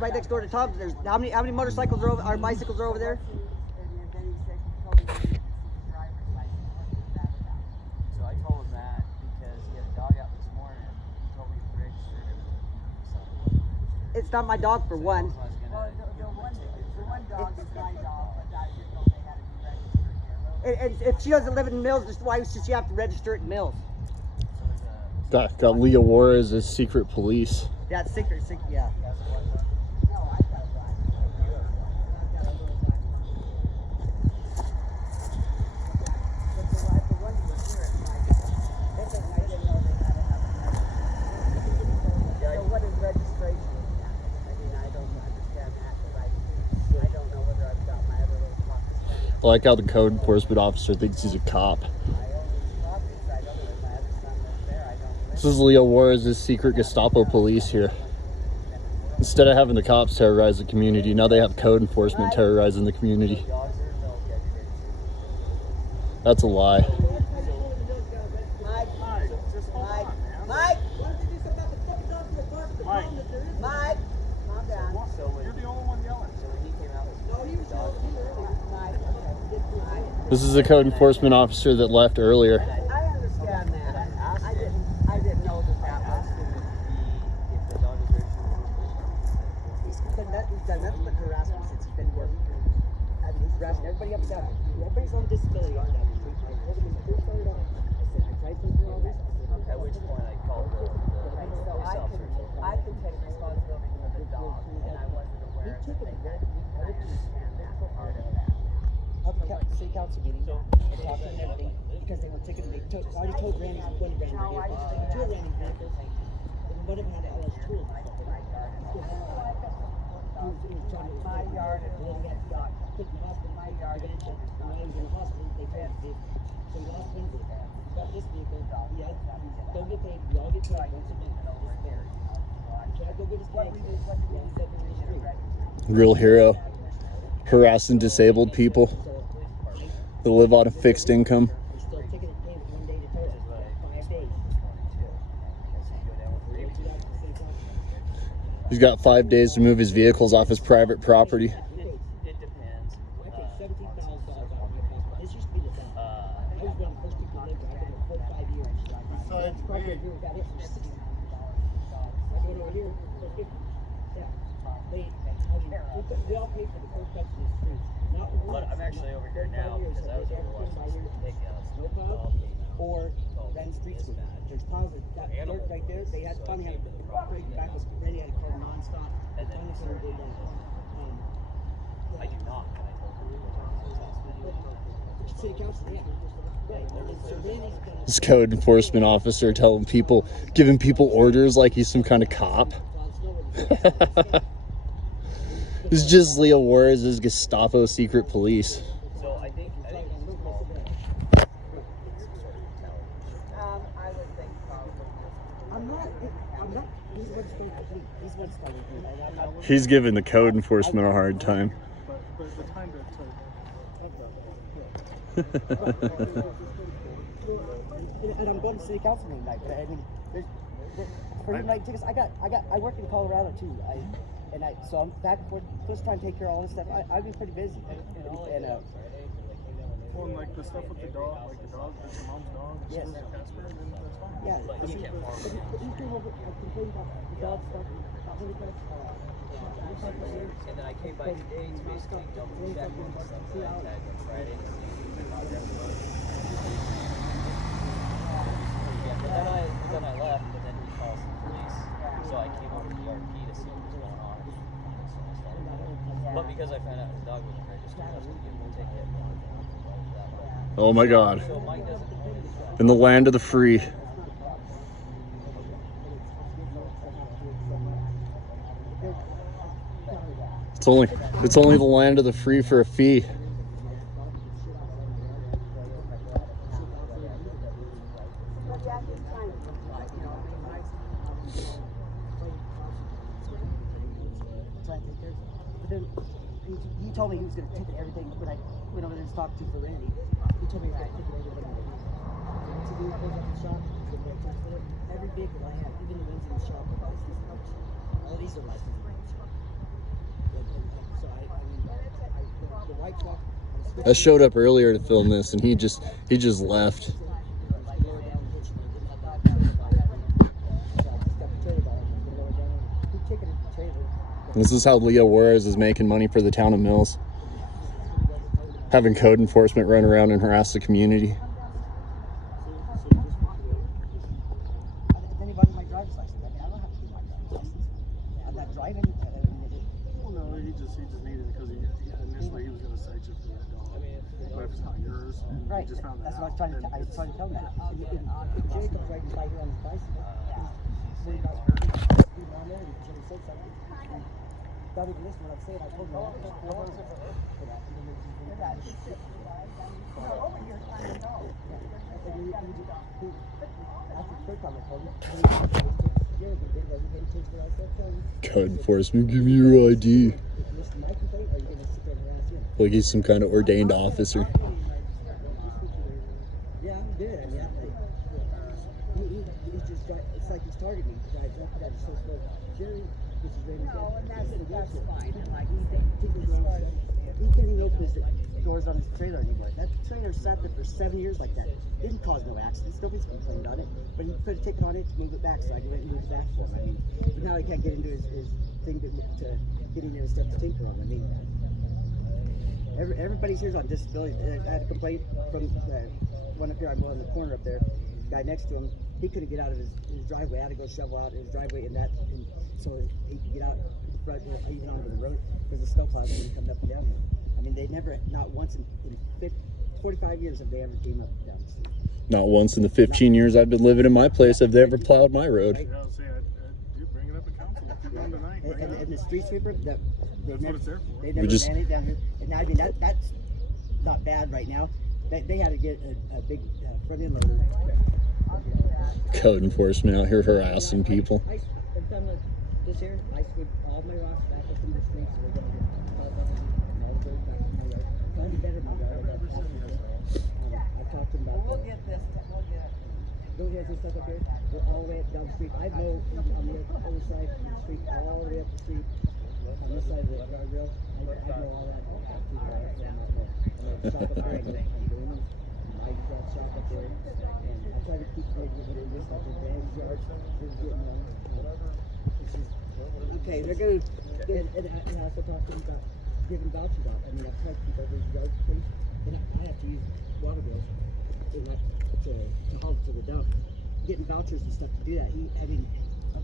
right next door to Tom's. There's how many motorcycles are over? Our bicycles are over there. So I told him that because he had a dog out this morning. He told me to register it. It's not my dog for one. Well, the one dog is my dog, but I didn't know they had to be registered here. And if she doesn't live in Mills, why should she have to register it in Mills? Got Leah Juarez as secret police. Yeah, it's secret, yeah. No, I got a black one. I've got a little black one. But the one who was here at night, I didn't know they had to have a So what is registration? I mean, I don't understand that because I don't know whether I've got my other little pocket. I like how the code enforcement officer thinks he's a cop. This is Leah Juarez's secret Gestapo police here. Instead of having the cops terrorize the community, now they have code enforcement terrorizing the community. That's a lie. Mike, calm down. You're the only one yelling. So when he came out, This is the code enforcement officer that left earlier. I understand that. I didn't know that was if the dog is registered. He's done nothing but harassment since he's been here. I mean, he's harassing everybody up and down. Everybody's on disability up down the street. I told him when he first started off, I said, I tried to do all this. At which point I called the police officer. I can take responsibility for the dog, and I wasn't aware that they had. I understand that part of that. Up at the city council meeting and talking and everything because they were taking. They already told Randy he couldn't rent a vehicle. Two of Randy's vehicles. And one of them had all his tools. He was trying to My yard is put in the hospital. My yard is and while he was in the hospital, they told him. So he lost Wednesday. He got this vehicle. He had, don't get paid. We all get paid once a month. Tried to go get his tags. He said we're in the street. Real hero. Harassing disabled people that live on a fixed income. He's still taking it paid 1 day to Thursday. 5 days. He's got 5 days to move his vehicles off his private property. It depends. I paid $17,000 out of my pocket. This used to be the town. I was one of the first people to live there. I've been there 45 years. Besides property here, we got it for 60. I go over here for 50. Yeah. We all pay for the curb cuts in the streets. Not But I'm actually over here now because I was over watching snowplow or ran street sweep. There's piles of that dirt right there. They had finally had a break back was ready. Had called nonstop. They finally started doing that. I do not. City council, yeah. So Randy's gonna. This code enforcement officer telling people, giving people orders like he's some kind of cop. This is just Leah Juarez's Gestapo secret police. So I think I would think probably. I'm not. He's what's going to be. He's what's going to be. He's giving the code enforcement a hard time. But the time And I'm going to city council meeting tonight. I mean, for him night tickets. I work in Colorado too. So I'm back and forth. First trying to take care of all this stuff. I've been pretty busy. Well, like the stuff with the dog, like the dog, that's your mom's dog. Yes. Casper, then that's fine. Yeah. But you can't farm. But you came over and complained about the dog stuff. And then I came by today to basically double check on the stuff that I had on Friday. But then I left, and then he called some police. So I came over to the RP to see what was going on. But because I found out his dog wasn't registered, I was going to give him a ticket. Oh my God. So Mike doesn't know his dog. In the land of the free. It's only the land of the free for a fee. He told me he was going to take everything when I went over there and talked to for Randy. He told me he was going to take everything. Once he goes up the shop, he's going to take every vehicle I have, even the ones in the shop, are licensed. All these are licensed. truck. I showed up earlier to film this, and he just left. This is how Leo Juarez is making money for the town of Mills. Having code enforcement run around and harass the community. If anybody my driver's license, I mean, I don't have to do my driver's license. I'm not driving. Well, no, he just needed it because initially he was going to cite you for that dog, but if it's not yours, and Right. he just found that That's out. what I was trying to tell him that. If Jerry comes right by here on his bicycle, he's worried about being on there, and Jerry said something. Not even listening to what I'm saying. I told him that. For that. And then Code enforcement, give me your ID. Like he's some kind of ordained officer. Yeah, I'm good. I mean, he just got, it's like he's targeting me because I jumped out so slow. Jerry, this is very No, and that's fine. And like he can't even open his doors on his trailer anymore. That trailer sat there for 7 years like that. Didn't cause no accidents. Nobody's complained on it. But he put a ticket on it to move it back, so I went and moved it back for him. I mean, but now he can't get into his thing to getting into stuff to tinker on. I mean, everybody's here's on disability. I had a complaint from one up here. I'm on the corner up there. Guy next to him, he couldn't get out of his driveway. I had to go shovel out his driveway, and so he could get out front, even onto the road because the snowplows were coming up and down here. I mean, they never, not once in 45 years have they ever came up and down the street. Not once in the 15 years I've been living in my place have they ever plowed my road. Yeah, I'll say, you bring it up at council. If you're going tonight, bring it up. And the street sweeper, That's what it's there for. They never ran it down here. And I mean, that's not bad right now. They had to get a big front end loader. Code enforcement out here harassing people. I've done this here. I sweep all my rocks back up in the streets. So we're going to get all the dirt back in my yard. Trying to be better in my yard. I talked to him about we'll get this. We'll get it. Those guys and stuff up here, we're all the way up down the street. I know on the other side of the street, all the way up the street, on this side of the guardrail, I know all that. Shop up there, I'm doing them. My shop up there, and I try to keep this up in Dan's yard. It's getting on. Okay, they're gonna. And I also talked to him about giving vouchers out. I mean, I've tried to keep every yard clean, and I have to use water bills to haul it to the dump. Getting vouchers and stuff to do that.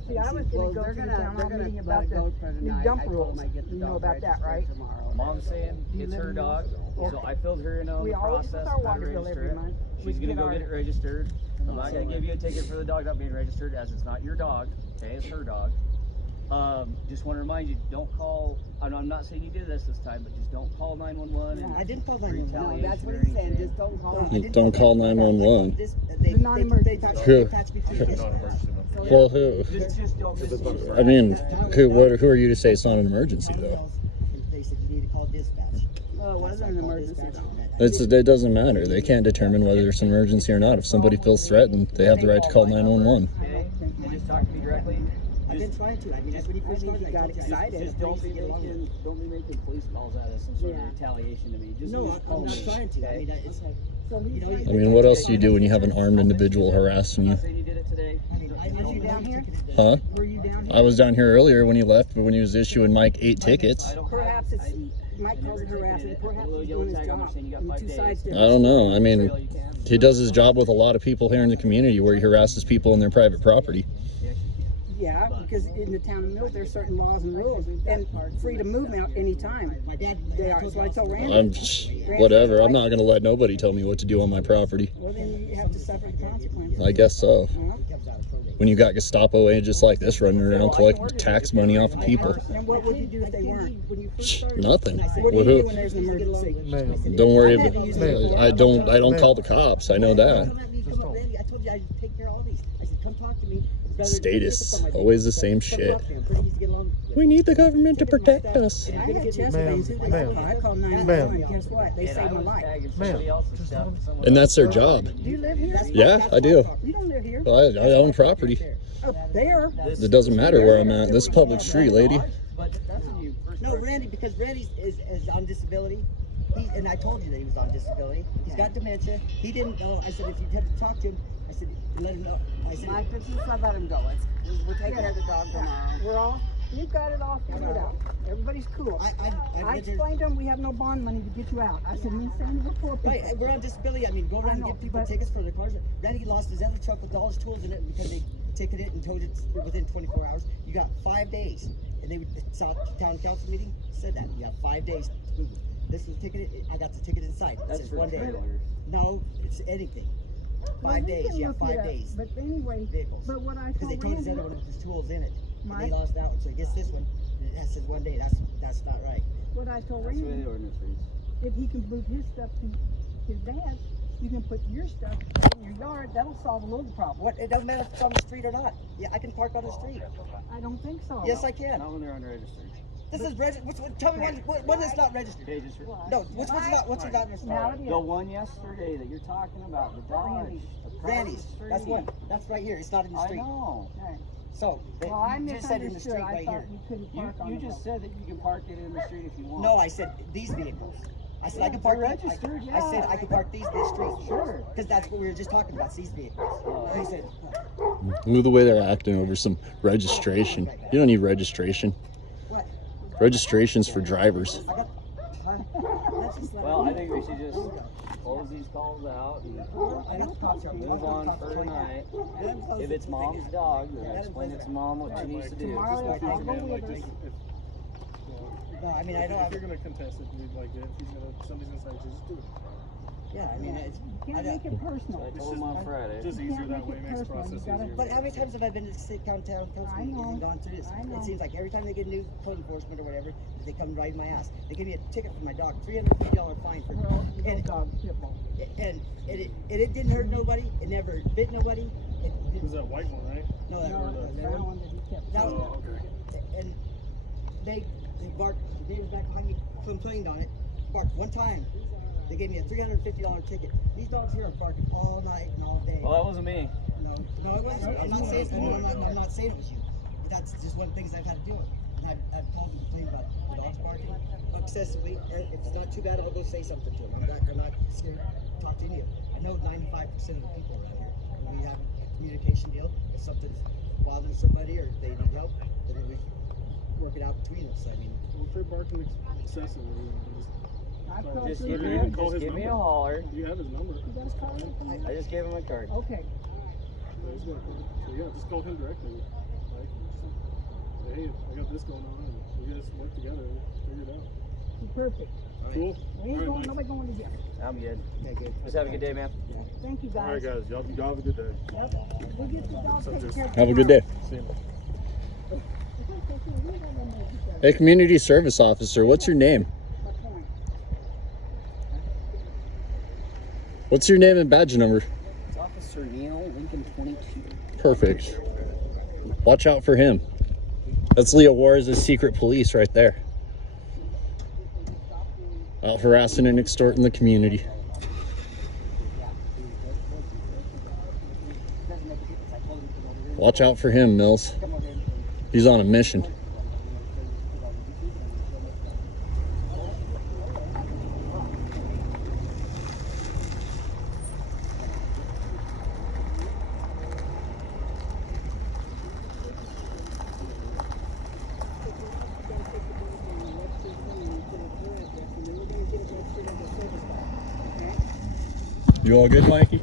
See, I was gonna go to the town hall meeting about the new dump rules. You know about that, right? Mom's saying it's her dog, so I filled her in on the always process. put our How to water bill register every it. month. She's gonna go get it registered. I'm not gonna give you a ticket for the dog not being registered, as it's not your dog. Okay, it's her dog. Just want to remind you, don't call. I'm not saying you did this time, but just don't call 911. I didn't call 911. No, that's what he's saying. Just don't call them. Don't call 911. They non-emergency. patched me through this. Well, who? Just don't. I mean, who are you to say it's not an emergency though? They said you need to call dispatch. Well, it wasn't an emergency though. It doesn't matter. They can't determine whether it's an emergency or not. If somebody feels threatened, they have the right to call 911. Okay, you just talk to me directly. I've been trying to. I mean, that's when he first started. he got I told you, excited. Just don't be making police calls out of some sort of retaliation to me. Just No, call I'm not me. trying to. I mean, it's like, I mean, what else do you do when you have an armed individual harassing I'm you? not saying you did it today. Was you down here? Huh? Were you down here? I was down here earlier when he left, but when he was issuing Mike 8 tickets. Perhaps it's Mike calls it harassment. Perhaps he's doing his job. And two sides to I don't know. I mean, he does his job with a lot of people here in the community where he harasses people on their private property. Yeah, because in the town of Mills, there's certain laws and rules, and free to move out anytime. my dad. They are. So I told Randy. Whatever. I'm not going to let nobody tell me what to do on my property. Well, then you have to suffer the consequences. I guess so. Huh? When you got Gestapo agents like this running around collecting tax money off of people. And what would you do if they weren't? Nothing. What do you do when there's an emergency? Don't worry about. I don't call the cops. I know that. I told you I'd take care of all these. I said, come talk to me. Status, always the same shit. We need the government to protect us. I had chest pains. I called 911. Guess what? They saved my life. And that's their job. Do you live here? Yeah, I do. You don't live here. Well, I own property. Oh, there. It doesn't matter where I'm at. This is a public street, lady. No, Randy, because Randy is on disability. And I told you that he was on disability. He's got dementia. He didn't know. I said, if you had to talk to him, I said, let him know. I said, My business, I let him go. We're taking care of the dog tomorrow. You've got it all figured out. Everybody's cool. I explained to him we have no bond money to get you out. I said, me and Sandy, we're poor people. right, we're on disability. I mean, go around and give people tickets for their cars. Randy lost his other truck with all his tools in it because they ticketed it and towed it within 24 hours. You got 5 days. And they would, South Town Council meeting said that. You got 5 days to Google. This was ticketed. I got the ticket inside. It That's says for 1 day. trailers. No, it's anything. 5 days. You have 5 days. But anyway, Vehicles. but what I Because they told towed his Randy, other one with his tools in it. And Mike? they lost that one. So he gets this one. And it says 1 day. That's not right. what I told That's the way Randy, the ordinance reads. if he can move his stuff to his dad, you can put your stuff in your yard. That'll solve a little problem. What? It doesn't matter if it's on the street or not. Yeah, I can park on the street. I don't think so. Yes, I can. Not when they're unregistered. This is registered. Tell me when it's not registered. Okay, just No, which one's not? What's not registered? Now it the is. one yesterday that you're talking about, the Dodge. across Randy's. the That's street. one. That's right here. It's not in the I street. know. Okay. So Well, I you just said in the misunderstood. street I right thought here. you couldn't park on You the just road. said that you can park it in the street if you want. No, I said these vehicles. I said I can park. they're registered, I said yeah. I can park these in the street. Sure. Because that's what we were just talking about. These vehicles. And he said, Move the way they're acting over some registration. You don't need registration. what? Registration's for drivers. I got. That's just like. Well, I think we should just close these calls out and I got the cops here. move on for tonight. If it's mom's dog, then explain it to mom what she needs to do. Tomorrow, I'll go Man, like with just, her. No, I mean I don't if have. you're gonna contest it, like if he's gonna, somebody's gonna say, just do it. Yeah, I mean it's. You I can't make don't- it personal. I told him on Friday. Just You easier can't that make way, it makes the personal. You process gotta- easier. But how many times have I been to city council I meetings know. and gone through this? I know. It seems like every time they get new code enforcement or whatever, that they come right in my ass. They give me a ticket for my dog, $350 fine for Well, you and, know, dog, pit bull. and it didn't hurt nobody. It never bit nobody. It It was didn't, that white one, right? no, that No, one. the brown one that he kept. That Oh, one. okay. And they barked. The neighbors back behind me complained on it. Barked one time. They gave me a $350 ticket. These dogs here are barking all night and all day. Well, that wasn't me. No, it wasn't. I'm not saying it was you. But that's just one of the things I've had to deal with. And I've called and complained about the dogs barking excessively. Or if it's not too bad, I'll go say something to them. I'm not scared to talk to any of them. I know 95% of the people around here. When we have a communication deal, if something's bothering somebody or if they need help, then we work it out between us. I mean, Well, if they're barking excessively, I've called Just three give me, times. Call just his give me a number. holler. you have his number. You guys call him? I just gave him a card. Okay. So yeah, just call him directly. Like, say, hey, I got this going on, and we guys work together and figure it out. Perfect. Cool. We ain't All right, going, Mike. nobody going together. I'm good. okay, good. Just have a good day, man. Thank you, guys. All right, guys. Y'all have a good day. Yep. We'll get the dog taken care of. Have a good day. See you. Hey, community service officer, what's your name? What's your name and badge number? It's Officer Neil, Lincoln 22. Perfect. Watch out for him. That's Leo Juarez's secret police right there. Out harassing and extorting the community. Watch out for him, Mills. He's on a mission. You all good, Mikey?